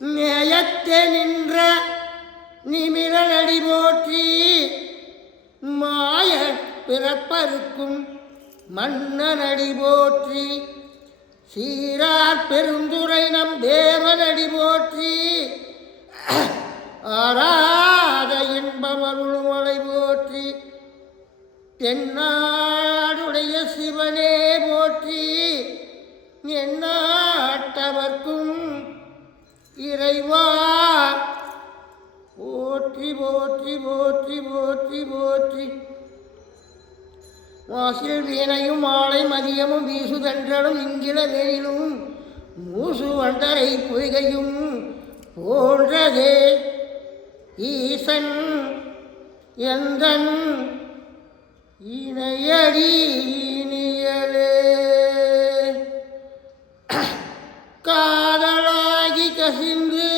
நேயத்தே நின்ற நிமிரனடி போற்றி மாய பிறப்பருக்கும் மன்னனடி போற்றி சீரார் பெருந்துரை நம் தேவனடி போற்றி ஆராத இன்பமருள்மலை போற்றி தென்னாடுடைய சிவனே போற்றி எந்நாட்டவர்க்கும் இறைவா போற்றி போற்றி போற்றி போற்றி போற்றி வாசில் வீணையும் மாலை மதியமும் வீசுதன்றலும் இங்கில வேலிலும் மூசு வண்டரை பொய்கையும் போன்றதே ஈசன் எந்தன் இணையடி இனியலே காதலாகி கசிந்து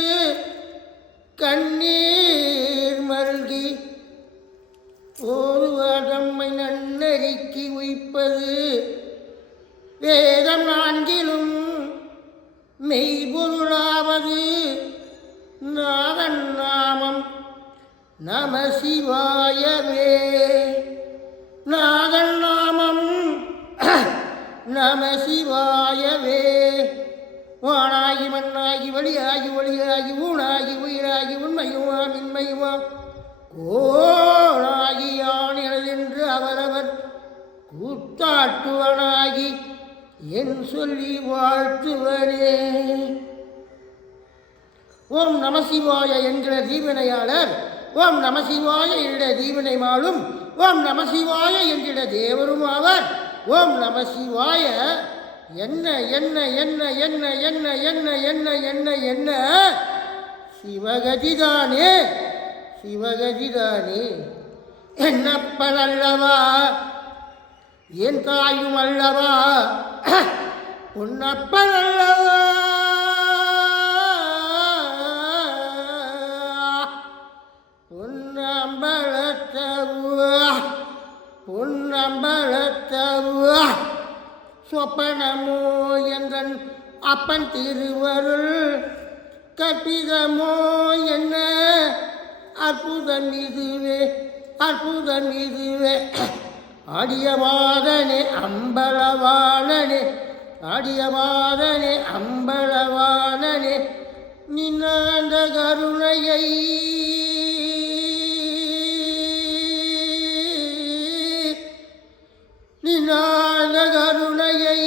கண்ணீர் மல்கி ஒருவர் தம்மை நன்னறிக்கி உய்ப்பது வேதம் நான்கிலும் மெய்பொருளாவது நாதன் நாமம் நம சிவாயவே நாதன் நாமம் நம சிவாயவே வானாகி மண்ணாகி வழியாகி ஒளியாகி ஊனாகி உயிராகி உண்மையுமா மின்மையுமா கோணாகி யானென்று அவரவர் கூத்தாட்டுவனாகி என் சொல்லி வாழ்த்துவனே. ஓம் நமசிவாய என்கிற தீவினையாளர் ஓம் நமசிவாய என்கிற தீவினை மாளும் ஓம் நமசிவாய என்கிற தேவரும் ஆவார். ஓம் நமசிவாய என்ன என்ன என்ன என்ன என்ன என்ன என்ன என்ன என்ன சிவகதிதானே சிவகதிதானே என்னப்பன் அல்லவா என் தாயும் அல்லவா உன்னப்பன் அல்லவா பொன்னம்பலத்தவா சொப்பனமோ என்றன் அப்பன் திருவருள் கற்பிதமோ என்ன அற்புதம் இதுவே அற்புதம் இதுவே அடியவாதனே அம்பலவானனே அடியவாதனே அம்பலவானனே நின்னாண்ட கருணையை நின்னாண்ட கருணையை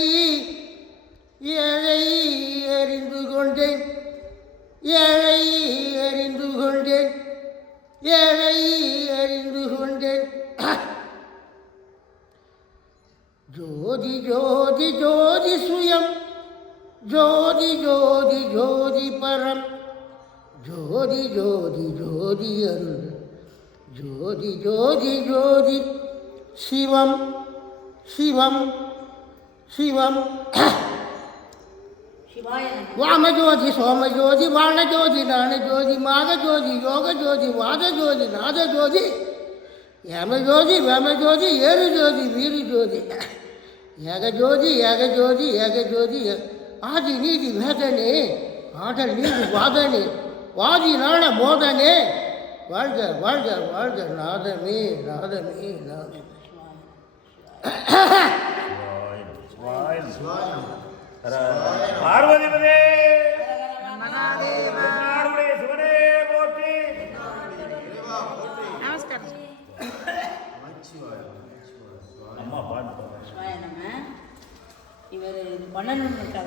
ஏழை அறிந்து கொண்டேன் ஏழை அறிந்து கொண்டேன் ஏழை அறிந்து கொண்டேன் ஜோதி ஜோதி ஜோதி சுயம் ஜோதி ஜோதி ஜோதி பரம் ஜோதி ஜோதி ஜோதி அருள் ஜோதி ஜோதி ஜோதி சிவம் சிவம் சிவம் வாமஜோதி சோமஜோதி வாணஜோதி நாணஜோதி மாதஜோதி யோகஜோதி வாதஜோதி நாதஜோதி யமஜோதி வமஜோதி ஏறுஜோதி வீருஜோதி ஏகஜோதி ஏகஜோதி ஏகஜோதி ஆதி நீதி வேதனே ஆடல் நீதி வாதனே வாதி நாண போதனே வாழ்க வாழ்க வாழ்க நாதமே நாதமே நாதமே. பார்வதிபதே அம்மா பாட்டு இவர் பண்ணணும்